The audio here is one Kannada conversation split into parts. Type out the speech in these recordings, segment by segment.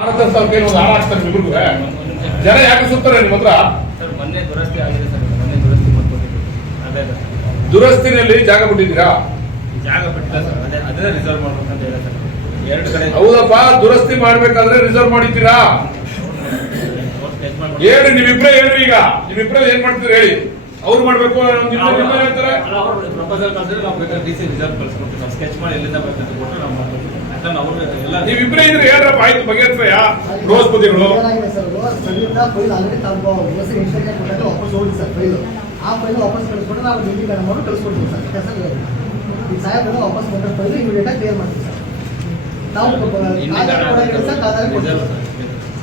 ಭಾರತ ಸ್ವಲ್ಪ ಒಂದು ಹಾಳು ಹಾಕ್ತಾರೆ ಇಬ್ರಿಗೂ ಜನ ಯಾಕೆ ಸುತ್ತಾರೆ ನಿಮ್ಮ ಹತ್ರ? ಸರ್ ಮೊನ್ನೆ ದುರಸ್ತಿ ಆಗಿದೆ ಸರ್ ಮೊನ್ನೆ ದುರಸ್ತಿ ಮಾಡ್ಕೊಟ್ಟಿದ್ದು. ಅದೇ. ದುರಸ್ತಿನಲ್ಲಿ ಜಾಗ ಬಿಟ್ಟಿದ್ದೀರಾ ಜಾಗ ಬಿಟ್ಟಿಲ್ಲ ಸರ್ ಅದೇ ಅದೇ ರಿಸರ್ವ್ ಮಾಡ್ಬೇಕಂತ ಹೇಳಿ ಸರ್. ಎರಡು ಕಡೆ ಹೌದಪ್ಪ ದುರಸ್ತಿ ಮಾಡ್ಬೇಕಾದ್ರೆ ರಿಸರ್ವ್ ಮಾಡಿದ್ದೀರಾ? ಹೇಳಿ ನೀವಿಬ್ರೇ ಹೇಳ್ರಿ ಈಗ. ನೀವಿಬ್ರೇ ಏನ್ ಮಾಡ್ತೀರಿ ಹೇಳಿ. ಅವ್ರು ಮಾಡ್ಬೇಕು ಹೇಳ್ತಾರೆ. ಪ್ರಪೋಸಲ್ ಕಳ್ಸಿದ್ರೆ ನಾವು ಬೇಕಾದ್ರೆ ಡಿ ಸಿ ರಿಸರ್ವ್ ಕಳ್ಸ್ಕೊಡ್ತೀವಿ ನಾವು ಸ್ಕೆಚ್ ಮಾಡಿ ಎಲ್ಲಿಂದ ಬರ್ತದೆ ನಾವು ಮಾಡ್ಕೊಡ್ತೀವಿ. ಯಾಕಂದ್ರೆ ಅವರು ಎಲ್ಲ ನೀವಿಬ್ರೇ ಇದ್ರೆ ಹೇಳ್ರಪ್ಪ ಆಯ್ತು ಫೈಲ್ ಆಲ್ರೆಡಿ ತಾವು ಕೊಟ್ಟಾಗ ವಾಪಸ್ ಹೋಗಿ ಸರ್ ಫೈಲ್. ಆ ಫೈಲ್ ವಾಪಸ್ ಕಳಿಸ್ಬಿಟ್ಟು ನಾವು ಕಡೆ ಮಾಡಿ ಕಳಿಸ್ಕೊಡ್ತೀವಿ ಸರ್. ಕೆಲಸ ಈ ಸಾಹೇಬ್ರೆಲ್ಲ ವಾಪಸ್ ಬಂದ ಫೈಲ್ ಇಮಿಡಿಯೇಟ್ ಆಗಿ ಕ್ಲಿಯರ್ ಮಾಡ್ತೀವಿ ಸರ್. ನಾವು ಸರ್ ಕೊಡ್ತೀವಿ.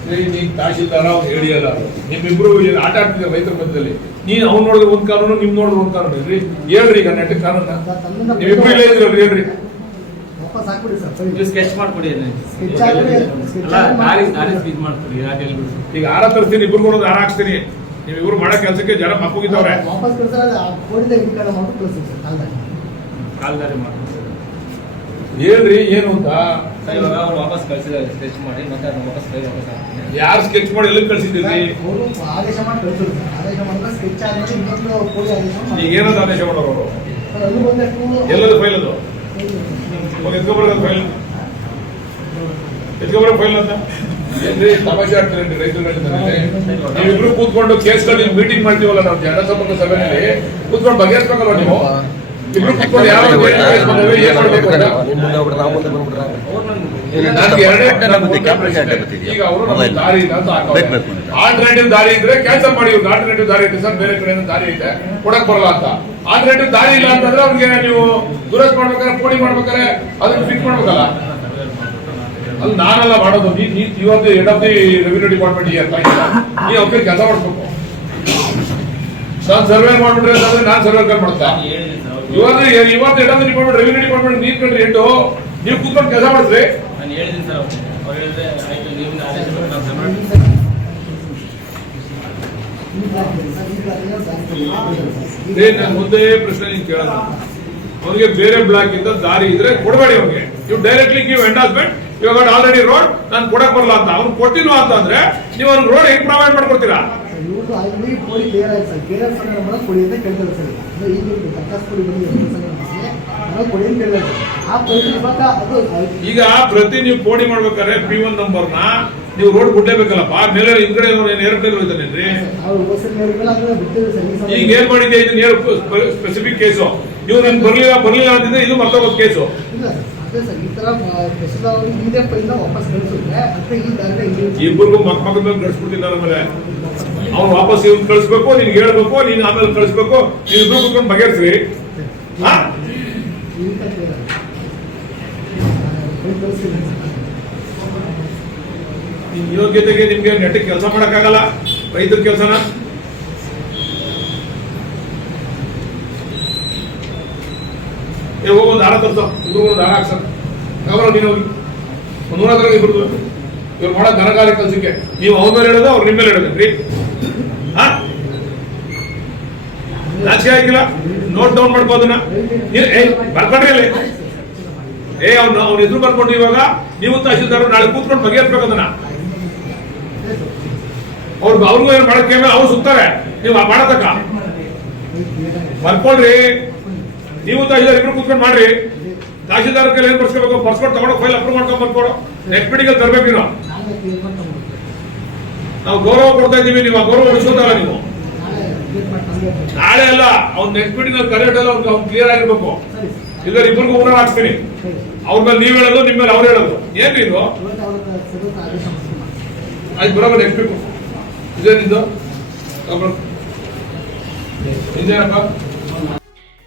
ನೀ ತಹಶೀಲ್ದಾರ ಅವ್ರು ಹೇಳಿಯಲ್ಲ ನಿಮ್ಮಿಬ್ರು ಏನು ಆಟ ಆಡ್ತಿದ್ದಾರೆ ರೈತರ ಮಧ್ಯದಲ್ಲಿ. ನೀನ್ ಅವ್ನು ನೋಡಿದ್ರೆ ಒಂದ್ ಕಾನೂನು ನಿಮ್ ನೋಡಿದ್ರೆ ಒಂದು ಕಾನೂನು. ಇಲ್ರಿ ಹೇಳ್ರಿ ಈಗ ನೆಟ್ಟ ಕಾನೂನ. ನೀವಿಬ್ರು ಇಲ್ಲೇ ಇದ್ರಲ್ರಿ ಹೇಳ್ರಿ ಸ್ಕೆಚ್ ಮಾಡ್ಕೊಡಿ ಈಗ ಹಾರ ತರ್ತೀನಿ ಇಬ್ರು ಕೊಡೋದು ಹಾರ ಹಾಕ್ತೀನಿ ನೀವು ಇವ್ರು ಮಾಡೋ ಕೆಲಸಕ್ಕೆ ಜನ ಮಾಡ್ಕೊಡಿ. ಹೇಳ್ರಿ ಏನು ಅಂತ. ಇವಾಗ ಅವ್ರು ವಾಪಸ್ ಕಳ್ಸಿದ್ದಾರೆ ಸ್ಕೆಚ್ ಮಾಡಿ ಮತ್ತೆ ಅದನ್ನ ವಾಪಸ್ ಕೈ ವಾಪಸ್ ಹಾಕ್ತೀನಿ. ಯಾರು ಸ್ಕೆಚ್ ಮಾಡಿ ಎಲ್ಲಿ ಕಳ್ಸಿದ್ದೀರಿ ಅವರು ಆದೇಶ ಮಾಡಿ ಕಳಿಸಿದ್ರು. ಸರ್ ಆದೇಶ ಮಾಡಿದ್ರೆ ಸ್ಕೆಚ್ ಆದ್ಮೇಲೆ ಇನ್ನೊಂದು ಕೋಡಿ ಆದೇಶ ಮಾಡಿ ಈಗ ಏನಂತ ಆದೇಶ ಮಾಡೋರು ಅವರು? ಎಲ್ಲದ ಫೈಲ್ ಅದು? ಎತ್ಕೊಬರೋದು ಫೈಲ್ ಎತ್ಕೊಬರೋ ಫೈಲ್ ಅಂತ? ಏನ್ರಿ ತಮಾಷೆ ಆಡ್ತೀರೇನ್ರಿ ರೈತರುಗಳಿಂದ ನೀವಿಬ್ರು ಕೂತ್ಕೊಂಡು ಕೇಸ್ಗಳು ಮೀಟಿಂಗ್ ಮಾಡ್ತೀವಲ್ಲ ನಾವು ಜನ ಸಂಪರ್ಕ ಸಭೆಯಲ್ಲಿ ಕೂತ್ಕೊಂಡು ಬಗೆಹರಿಸ್ಬೇಕಲ್ವ ನೀವು? ಮಾಡ್ಬೇಕು ನಾವು ಆಲ್ಟರ್ನೇಟಿವ್ ದಾರಿ ಇದ್ರೆ ಕ್ಯಾನ್ಸಲ್ ಮಾಡಿ ಆಲ್ಟರ್ನೇಟಿವ್ ದಾರಿ ಇದೆ ಸರ್ ಬೇರೆ ಕಡೆ ದಾರಿ ಇದೆ ಕೊಡಕ್ ಬರಲ್ಲ ಅಂತ. ಆಲ್ಟರ್ನೇಟಿವ್ ದಾರಿ ಇಲ್ಲ ಅಂತಂದ್ರೆ ಅವ್ರಿಗೆ ನೀವು ದುರಸ್ತ್ ಮಾಡ್ಬೇಕಾದ್ರೆ ಪೋಡಿ ಮಾಡ್ಬೇಕಾದ್ರೆ ಅದನ್ನ ಫಿಕ್ಸ್ ಮಾಡ್ಬೇಕಲ್ಲ. ಅಲ್ಲಿ ನಾನೆಲ್ಲ ಮಾಡೋದು. ನೀ ನೀ ಇವತ್ತು head of the revenue department ಈ ಅಂತ ನೀವು ಅವ್ರಿಗೆ ಕೆಲಸ ಮಾಡಿಸ್ಬೇಕು. ನಾನು ಸರ್ವೆ ಮಾಡ್ಬಿಟ್ರೆ ಅಂತಂದ್ರೆ ನಾನು ಸರ್ವೆ ಮಾಡ್ತಾ. ನಾನು ಹೇಳಿದ್ದೀನಿ ಸರ್ ಅವ್ರು- ಇವತ್ತು ಇವತ್ತು ಡಿಪಾರ್ಟ್ಮೆಂಟ್ ರೆವಿನ್ಯೂ ಡಿಪಾರ್ಟ್ಮೆಂಟ್ ನೀರ್ ಕಂಡ್ರಿ ಎಂಟು ನೀವು ಕೂತ್ಕೊಂಡು ಕೆಲಸ ಮಾಡಿದ್ರಿ ನಾನು ಹೇಳಿದ್ದೀನಿ ಸರ್ ಅವ್ರು ಅವ್ರು ಹೇಳಿದ್ರೆ ಆಯ್ತು ನೀವು ಆದೇಶ ಕೊಟ್ಟು ನಾವು ಸೆಪರೇಟ್ ಇದೇ ನಾನು ಮುಂದೆ ಪ್ರಶ್ನೆ ನೀನ್ ಕೇಳೋಣ. ಅವನಿಗೆ ಬೇರೆ ಬ್ಲಾಕ್ ಇಂದ ದಾರಿ ಇದ್ರೆ ಕೊಡಬೇಡಿ ಅವ್ನಿಗೆ. ನೀವು ಡೈರೆಕ್ಟ್ಲಿ ನೀವು ಎಂಡಾಸ್ಮೆಂಟ್ ಇವಾಗ ಆಲ್ರೆಡಿ ರೋಡ್ ನಾನು ಕೊಡಕ್ ಬರಲ್ಲ ಅಂತ. ಅವ್ನು ಕೊಟ್ಟಿಲ್ವಾ ಅಂತಂದ್ರೆ ನೀವು ಅವ್ನಿಗೆ ರೋಡ್ ಹೆಂಗ್ ಪ್ರೊವೈಡ್ ಮಾಡ್ಕೊಡ್ತೀರಾ? ಇವ್ರದ್ದು ಆಲ್ರೆಡಿ ಕೋಳಿ ಆಯ್ತು ಸರ್ ಕ್ಲಿಯರ್ ಸರ್ ನಮ್ಮ ಕೋಳಿ ಅಂತ ಕೇಳ್ತಾರೆ ಸರ್ ಅಂದ್ರೆ ಈಗ ಕಟ್ಟಾಸ್ ಕೊಡಿ ಬಂದು ಎರಡು ಸಲ ನಾವು ಕೊಡಿ ಅಂತ ಕೇಳಿದ್ರೆ ಆ ಕೋಳಿ ಇವಾಗ ಅದು ಈಗ ಪ್ರತಿ ನೀವು ಕೋಳಿ ಮಾಡ್ಬೇಕಾದ್ರೆ ಪಿ ಒನ್ ನಂಬರ್ನ ನೀವು ರೋಡ್ ಬಿಡ್ಲೇಬೇಕಲ್ಲಪ್ಪ. ಮೇಲೆ ಹಿಂದ್ಗಡೆ ಬಿಟ್ಟಿದ್ರು ಸರ್. ಈಗ ಏನ್ ಮಾಡಿದ್ದೆ ಇದು ನೇರ ಸ್ಪೆಸಿಫಿಕ್ ಕೇಸು ಇವ್ರು ನನ್ ಬರ್ಲಿಲ್ಲ ಬರ್ಲಿಲ್ಲ ಅಂತಿದ್ರೆ ಇದು ಮರ್ತೋಗೋದ್ ಕೇಸು ಇಲ್ಲ ಸರ್ ಈ ಥರ ವಾಪಸ್ ಕಳಿಸಿದ್ರೆ ಈ ದಾರಿನ ಇಲ್ಲಿ ಇಬ್ಬರಿಗೂ ಮಕ್ ಮಗದ ಮೇಲೆ ನಡ್ಸ್ಬಿಟ್ಟಿದ್ದಾರೆ ಮೇಲೆ ಅವ್ನು ವಾಪಸ್ ಇವ್ನು ಕಳಿಸ್ಬೇಕು ನಿನ್ಗೆ ಹೇಳ್ಬೇಕು ನೀನ್ ಆಮೇಲೆ ಕಳಿಸ್ಬೇಕು. ನೀನ್ ಇಬ್ಬರು ಕುತ್ಕೊಂಡು ಬಗೆಹರಿಸ್ರಿ. ಹಾ? ಈ ಥರ clear ಆಗಿದೆ. ಫೈಲ್ ಕಳಿಸ್ತೀನಿ ಸರ್ ನಿಮ್ ಯೋಗ್ಯತೆಗೆ ನಿಮ್ಗೆ ನೆಟ್ಟಿಗೆ ಕೆಲಸ ಮಾಡಕ್ಕಾಗಲ್ಲ. ರೈತರ ಕೆಲಸನ. ಏ ಹೋಗಿ ಒಂದು ಹಾರ ತರ್ಸೋ. ಇಬ್ರು ಒಂದು ಹಾರ ಹಾಕ್ಸ. ಗೌರವ ನೀನು ಹೋಗಿ. ಒಂದು ನೂರ ಹತ್ರ ಇಬ್ಬರು ಇವ್ರು ಮಾಡೋ ಘನಕಾರ್ಯ ಕೆಲಸಕ್ಕೆ ನೀವು ಅವ್ರ ಮೇಲೆ ಹೇಳೋದು ಅವ್ರು ನಿಮ್ಮ ಮೇಲೆ ಹೇಳೋದ್ರಿ ಹಾ? ನಾಚಿಕೆ ಆಗಿಲ್ಲ. ನೋಟ್ ಡೌನ್ ಮಾಡ್ಕೋದನ್ನ ಬರ್ಕೊಂಡ್ರಿ ಅಲ್ಲಿ ಏ, ಅವ್ನು ಅವ್ನ ಎದುರು ಬರ್ಕೊಂಡು ಇವಾಗ ನೀವು ತಹಶೀಲ್ದಾರ್ ನಾಳೆ ಕೂತ್ಕೊಂಡು ಬಗೆಹರಿಸ್ಬೇಕು ಅದನ್ನ. ಅವ್ರು ಅವ್ರಿಗೂ ಏನು ಮಾಡಕ್ಕೆ ಅವ್ರು ಸುತ್ತಾರೆ. ನೀವು ಮಾಡತಕ್ಕ. ಬರ್ಕೊಳ್ರಿ ನೀವು ತಹಶೀಲ್ದಾರ್ ಇಬ್ರು ಕೂತ್ಕೊಂಡು ಮಾಡ್ರಿ. ತಹಶೀಲ್ದಾರ್ ಕೈಲಿ ಏನ್ ಬರ್ಸ್ಕೋಬೇಕು? ಬರ್ಸ್ಕೊಂಡು ತಗೊಂಡು ಫೈಲ್ ಅಪ್ರೂವ್ ಮಾಡ್ಕೊಂಡು ಬರ್ಕೊಡು. ನೆಕ್ಸ್ಟ್ ಮೀಟಿಂಗ್ ತರಬೇಕು ನೀವು ನಾವು ಗೌರವ ಕೊಡ್ತಾ ಇದೀವಿ ನೀವು ಗೌರವ ಉಳಿಸೋದಲ್ಲ ನೀವು. ನಾಳೆ ಅಲ್ಲ, ಅವ್ನ ನೆಕ್ಸ್ಟ್ ಮೀಟಿಂಗ್ ಅಲ್ಲಿ ಕರೆಕ್ಟ್ ಅಲ್ಲ ಅವ್ನು ಕ್ಲಿಯರ್ ಆಗಿರ್ಬೇಕು. ಇಲ್ಲ ಇಬ್ಬರಿಗೂ ಉಗ್ರ ಹಾಕ್ಸ್ತೀನಿ. ಅವ್ರ ಮೇಲೆ ನೀವ್ ಹೇಳೋದು ನಿಮ್ಮ ಮೇಲೆ ಅವ್ರು ಹೇಳೋದು. ಏನ್ ಇದು? ಆಯ್ತು ಬರೋબર ನೆಕ್ಸ್ಟ್ ವೀಕ್ ಇದೇನಿದ್ದು ಇದೇನಪ್ಪ